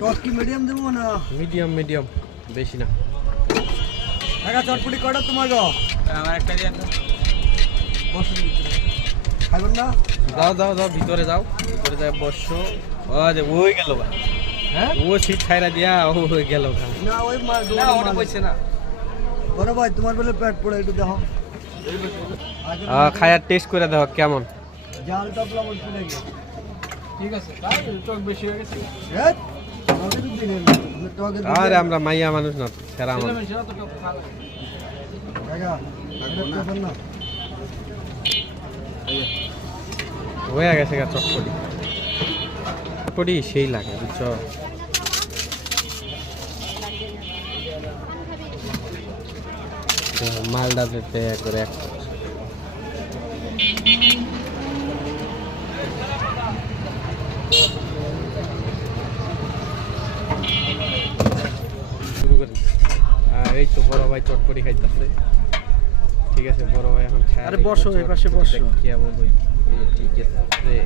টক কি মিডিয়াম দেবো না? মিডিয়াম মিডিয়াম, বেশি না। টাকা চটপটি কটা তোমার গো? আমার একটা দিয়ে খাইবেন না? যাও যাও যাও, ভিতরে যাও, ভিতরে যাও বসো। ও যে ওই গেল ভাই, হ্যাঁ ও সিট ছাইরা দিয়া ও হয়ে গেল। না ওই মাল না ওটা কইছে না। বড় ভাই তোমার বলে পেট পড়ে একটু দেখো। খায়ার টেস্ট করে দেখো কেমন। জাল টপলা বলতে লাগে। ঠিক আছে তাই টক বেশি হয়ে গেছে। হ্যাঁ আমাকে তো দিলেন না। আমি টকে দিই। আরে আমরা মাইয়া মানুষ না, সেরা মানুষ। সেটা তো টক ভালো। টাকা এটা তো না। হয়ে গেছে গা চটপটি। চটপটি সেই লাগে বুঝছো। মালদা দিতে করে এক শুরু করি। এই তো বড় ভাই চটপটি খাইতেছে। ঠিক আছে বড় ভাই এখন খায়। আরে বসো, এই পাশে বসো। কেমন হই ঠিক আছে।